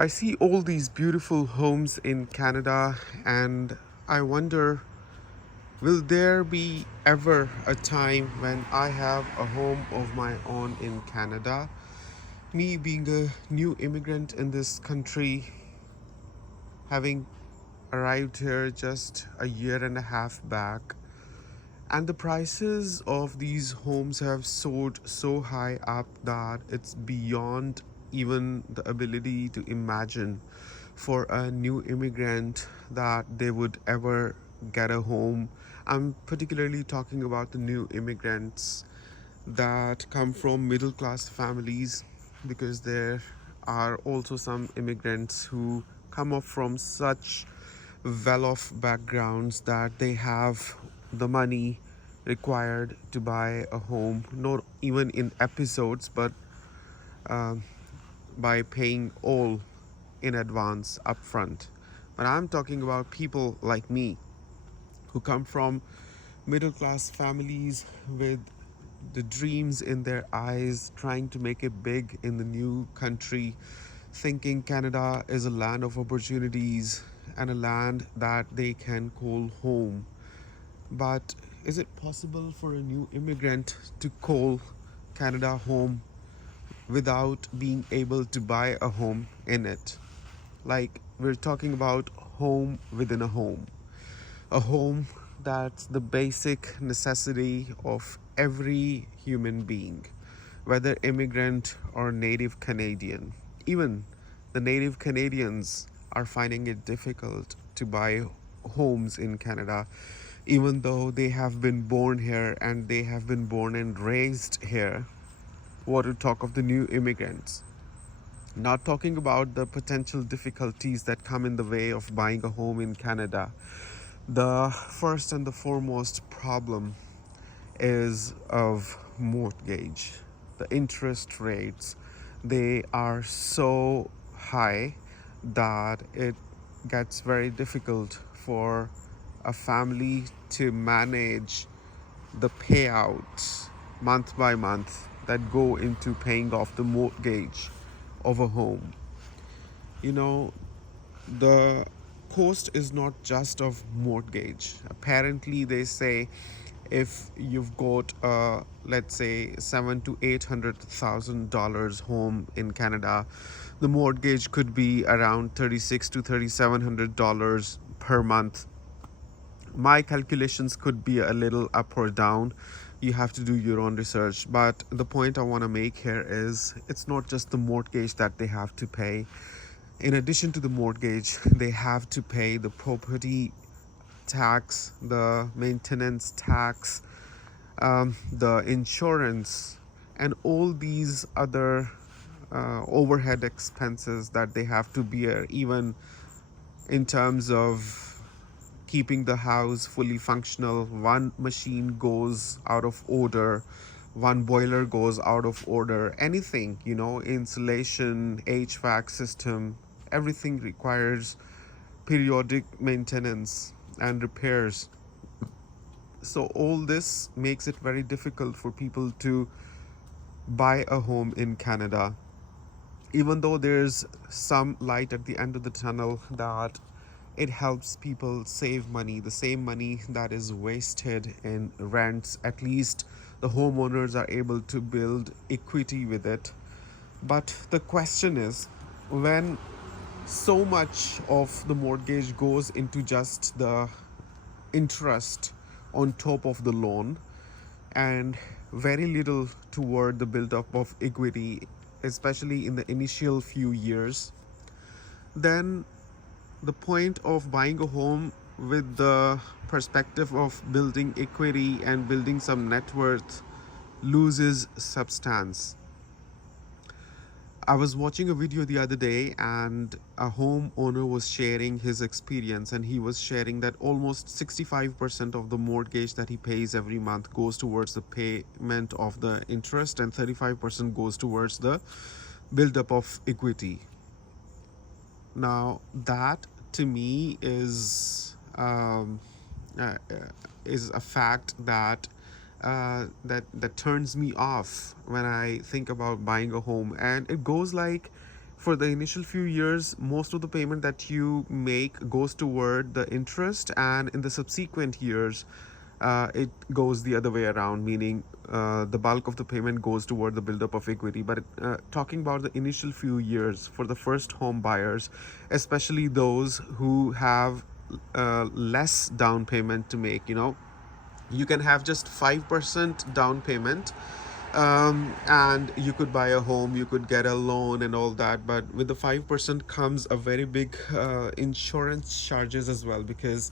I see all these beautiful homes in Canada and I wonder, will there be ever a time when I have a home of my own in Canada? Me being a new immigrant in this country, having arrived here just a year and a half back, and the prices of these homes have soared so high up that it's beyond even the ability to imagine for a new immigrant that they would ever get a home. I'm particularly talking about the new immigrants that come from middle class families, because there are also some immigrants who come up from such well off backgrounds that they have the money required to buy a home, not even in episodes, but um, by paying all in advance upfront. But I'm talking about people like me who come from middle class families with the dreams in their eyes, trying to make it big in the new country, thinking Canada is a land of opportunities and a land that they can call home. But is it possible for a new immigrant to call Canada home without being able to buy a home in it? Like, we're talking about home within a home. A home that's the basic necessity of every human being, whether immigrant or native Canadian. Even the native Canadians are finding it difficult to buy homes in Canada, even though they have been born here and they have been born and raised here. What to talk of the new immigrants? Not talking about the potential difficulties that come in the way of buying a home in Canada. The first and the foremost problem is of mortgage. The interest rates, they are so high that it gets very difficult for a family to manage the payouts month by month that go into paying off the mortgage of a home. You know, the cost is not just of mortgage. Apparently, they say if you've got a, let's say, $700,000 to $800,000 home in Canada, the mortgage could be around $3600 to $3700 per month. My calculations could be a little up or down. You have to do your own research, but the point I want to make here is it's not just the mortgage that they have to pay. In addition to the mortgage, they have to pay the property tax, the maintenance tax, the insurance, and all these other overhead expenses that they have to bear, even in terms of keeping the house fully functional. One machine goes out of order, one boiler goes out of order, anything, insulation, HVAC system, everything requires periodic maintenance and repairs. So all this makes it very difficult for people to buy a home in Canada, even though there's some light at the end of the tunnel that it helps people save money, the same money that is wasted in rents. At least the homeowners are able to build equity with it. But the question is, when so much of the mortgage goes into just the interest on top of the loan and very little toward the build-up of equity, especially in the initial few years, then the point of buying a home with the perspective of building equity and building some net worth loses substance. I was watching a video the other day and a homeowner was sharing his experience, and he was sharing that almost 65% of the mortgage that he pays every month goes towards the payment of the interest and 35% goes towards the buildup of equity. Now that to me uh, is a fact that that turns me off when I think about buying a home, and it goes like For the initial few years, most of the payment that you make goes toward the interest, and in the subsequent years, it goes the other way around, meaning the bulk of the payment goes toward the buildup of equity. But talking about the initial few years for the first home buyers, especially those who have less down payment to make, you can have just 5% down payment, and you could buy a home, you could get a loan and all that. But with the 5% comes a very big insurance charges as well, because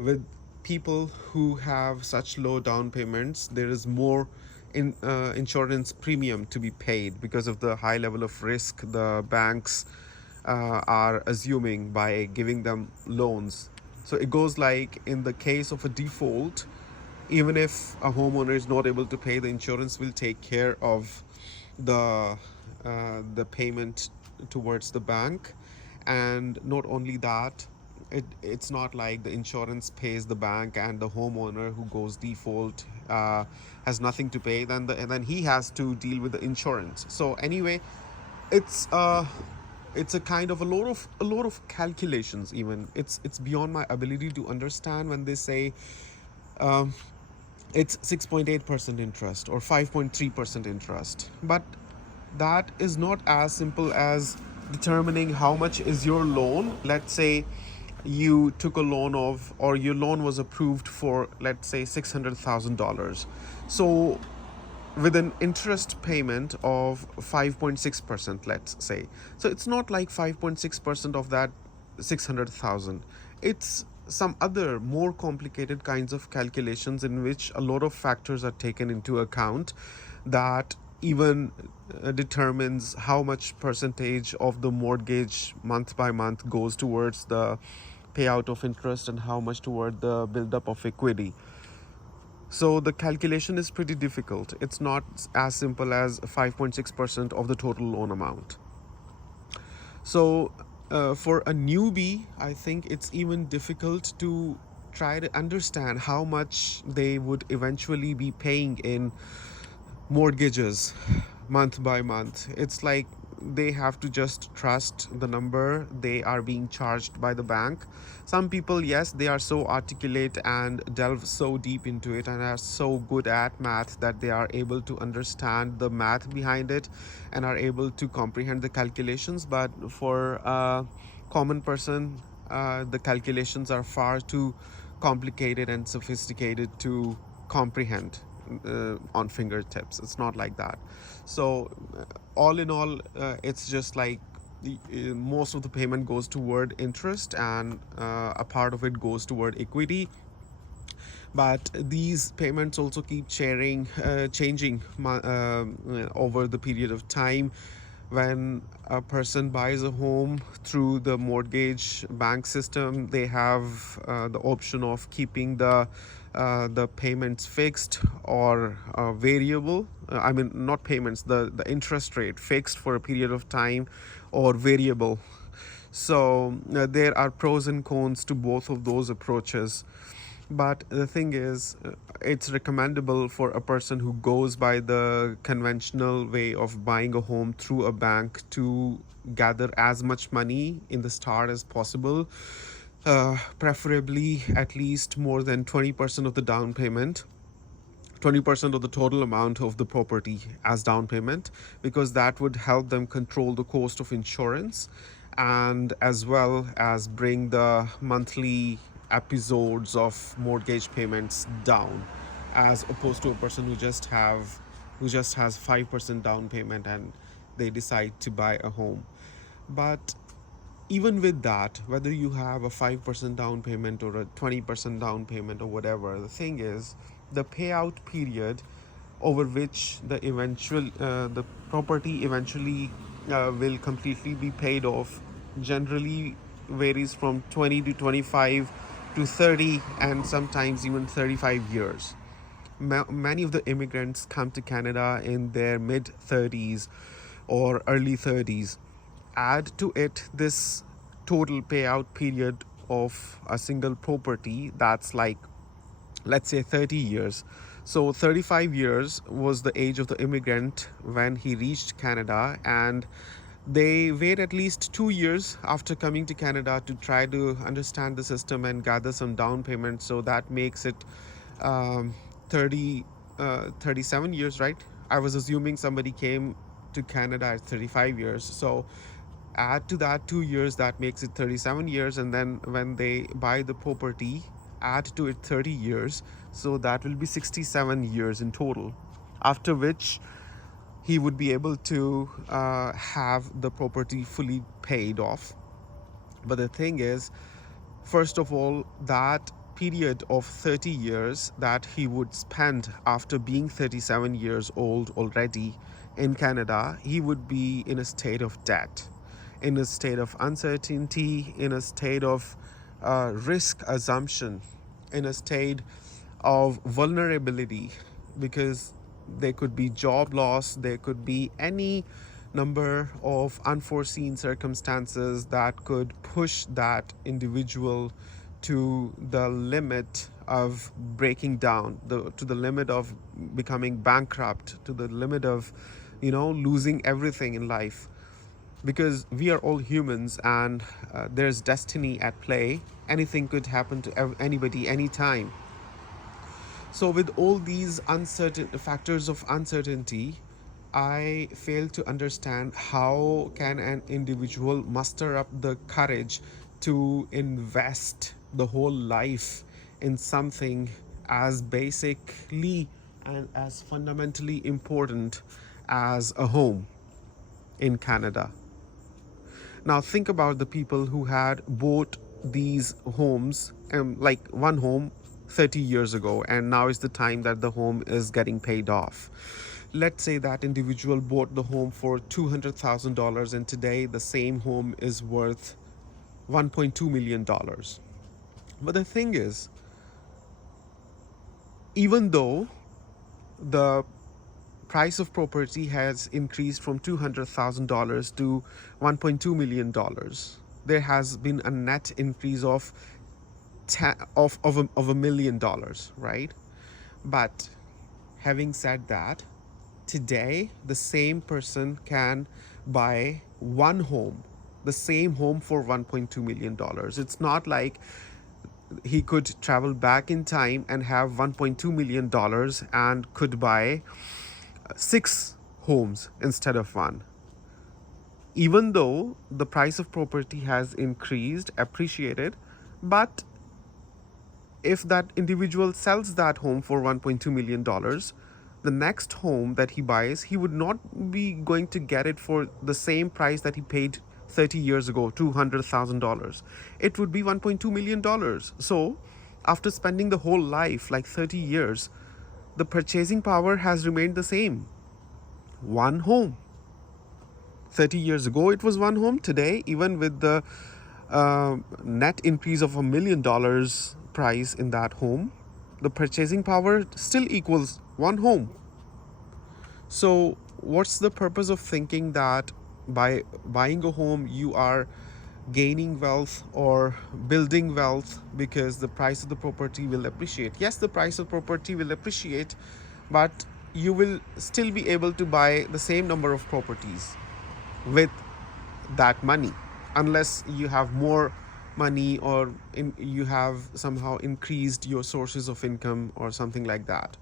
with people who have such low down payments, there is more insurance premium to be paid because of the high level of risk the banks are assuming by giving them loans. So it goes like, in the case of a default, even if a homeowner is not able to pay, the insurance will take care of the the payment towards the bank. And not only that, it's not like the insurance pays the bank and the homeowner who goes default has nothing to pay, and then he has to deal with the insurance. So anyway, it's it's a kind of a lot of calculations. Even it's beyond my ability to understand when they say it's 6.8% interest or 5.3% interest. But that is not as simple as determining how much is your loan. Let's say you took a loan of, or your loan was approved for, let's say, $600,000. So with an interest payment of 5.6%, let's say. So it's not like 5.6% of that 600,000. It's some other more complicated kinds of calculations in which a lot of factors are taken into account, that even determines how much percentage of the mortgage month by month goes towards the payout of interest and how much toward the buildup of equity. So the calculation is pretty difficult. It's not as simple as 5.6% of the total loan amount. So for a newbie, I think it's even difficult to try to understand how much they would eventually be paying in mortgages month by month. It's like they have to just trust the number they are being charged by the bank. Some people, yes, they are so articulate and delve so deep into it and are so good at math that they are able to understand the math behind it and are able to comprehend the calculations. But for a common person, the calculations are far too complicated and sophisticated to comprehend on fingertips. It's not like that. So all in all, it's just like most of the payment goes toward interest, and a part of it goes toward equity. But these payments also keep changing over the period of time. When a person buys a home through the mortgage bank system, they have the option of keeping the payments fixed or variable. I mean, not payments, the interest rate fixed for a period of time, or variable. So there are pros and cons to both of those approaches. But the thing is, it's recommendable for a person who goes by the conventional way of buying a home through a bank to gather as much money in the start as possible, preferably at least more than 20% of the down payment. 20% of the total amount of the property as down payment, because that would help them control the cost of insurance, and as well as bring the monthly episodes of mortgage payments down, as opposed to a person who just has 5% down payment and they decide to buy a home. But even with that, whether you have a 5% down payment or a 20% down payment or whatever, the thing is, the payout period over which the property eventually will completely be paid off generally varies from 20 to 25 to 30, and sometimes even 35 years. Many of the immigrants come to Canada in their mid 30s or early 30s. Add to it this total payout period of a single property, that's like, let's say, 30 years. So 35 years was the age of the immigrant when he reached Canada, and They wait at least 2 years after coming to Canada to try to understand the system and gather some down payment. So that makes it um, 30, 37 years, right? I was assuming somebody came to Canada at 35 years. So add to that 2 years, that makes it 37 years. And then when they buy the property, add to it 30 years. So that will be 67 years in total. After which he would be able to have the property fully paid off. But the thing is, first of all, that period of 30 years that he would spend after being 37 years old already in Canada, he would be in a state of debt, in a state of uncertainty, in a state of risk assumption, in a state of vulnerability, because there could be job loss, there could be any number of unforeseen circumstances that could push that individual to the limit of breaking down, to the limit of becoming bankrupt, to the limit of, losing everything in life. Because we are all humans, and there's destiny at play. Anything could happen to anybody anytime. So, with all these uncertain factors of uncertainty, I fail to understand how can an individual muster up the courage to invest the whole life in something as basically and as fundamentally important as a home in Canada. Now, think about the people who had bought these homes, like one home 30 years ago, and now is the time that the home is getting paid off. Let's say that individual bought the home for $200,000, and today the same home is worth $1.2 million. But the thing is, even though the price of property has increased from $200,000 to $1.2 million, there has been a net increase of $1 million, right? But having said that, today the same person can buy one home, the same home, for $1.2 million. It's not like he could travel back in time and have $1.2 million and could buy 6 homes instead of one. Even though the price of property has increased, appreciated, but if that individual sells that home for $1.2 million, the next home that he buys, he would not be going to get it for the same price that he paid 30 years ago, $200,000. It would be $1.2 million. So, after spending the whole life, like 30 years, the purchasing power has remained the same. One home. 30 years ago, it was one home. Today, even with the net increase of $1 million price in that home, the purchasing power still equals one home. So, what's the purpose of thinking that by buying a home you are gaining wealth or building wealth because the price of the property will appreciate? Yes, the price of property will appreciate, but you will still be able to buy the same number of properties with that money, unless you have more money, or you have somehow increased your sources of income or something like that.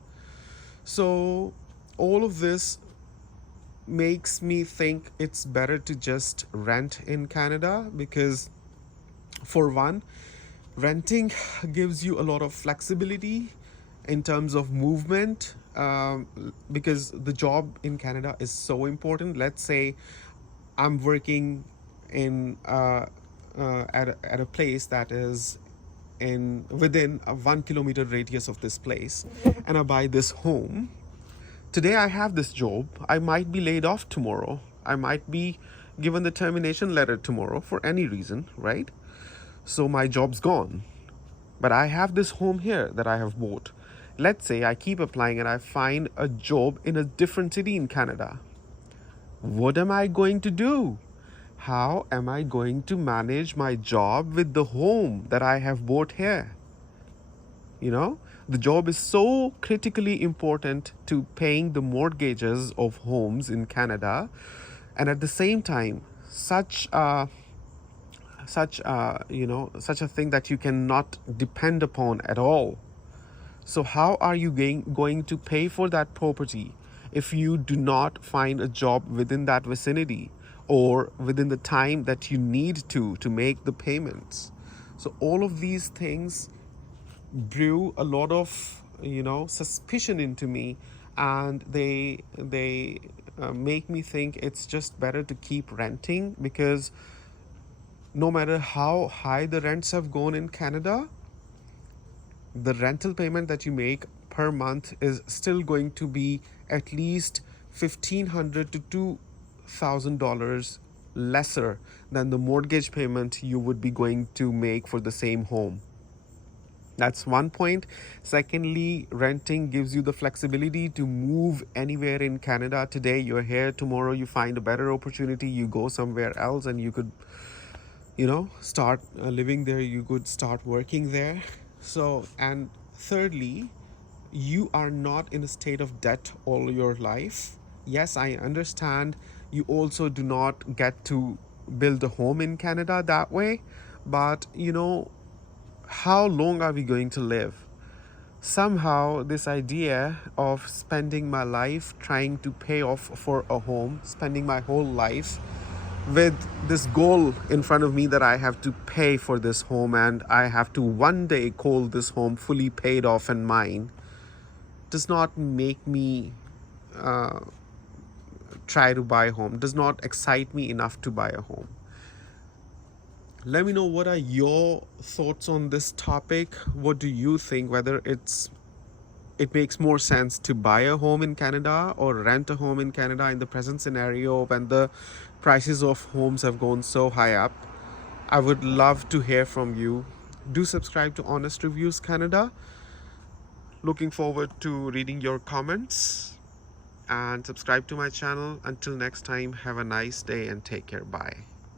So all of this makes me think it's better to just rent in Canada, because for one, renting gives you a lot of flexibility in terms of movement, because the job in Canada is so important. Let's say I'm working in at a place that is in within a 1 kilometer radius of this place, and I buy this home. Today I have this job. I might be laid off tomorrow. I might be given the termination letter tomorrow for any reason, right? So my job's gone. But I have this home here that I have bought. Let's say I keep applying and I find a job in a different city in Canada. What am I going to do? How am I going to manage my job with the home that I have bought here? The job is so critically important to paying the mortgages of homes in Canada. And at the same time, such such a thing that you cannot depend upon at all. So how are you going to pay for that property if you do not find a job within that vicinity or within the time that you need to make the payments? So all of these things brew a lot of suspicion into me, and they make me think it's just better to keep renting, because no matter how high the rents have gone in Canada, the rental payment that you make per month is still going to be at least $1,500 to $2,000 lesser than the mortgage payment you would be going to make for the same home. That's one point. Secondly, renting gives you the flexibility to move anywhere in Canada. Today you're here, tomorrow you find a better opportunity, you go somewhere else, and you could start living there, you could start working there. So, and thirdly, you are not in a state of debt all your life. Yes, I understand you also do not get to build a home in Canada that way, but how long are we going to live? Somehow this idea of spending my life trying to pay off for a home, spending my whole life with this goal in front of me that I have to pay for this home and I have to one day call this home fully paid off and mine, does not make me try to buy a home, does not excite me enough to buy a home. Let me know, what are your thoughts on this topic? What do you think, whether it makes more sense to buy a home in Canada or rent a home in Canada in the present scenario when the prices of homes have gone so high up? I would love to hear from you. Do subscribe to Honest Reviews Canada. Looking forward to reading your comments, and subscribe to my channel. Until next time, have a nice day and take care. Bye.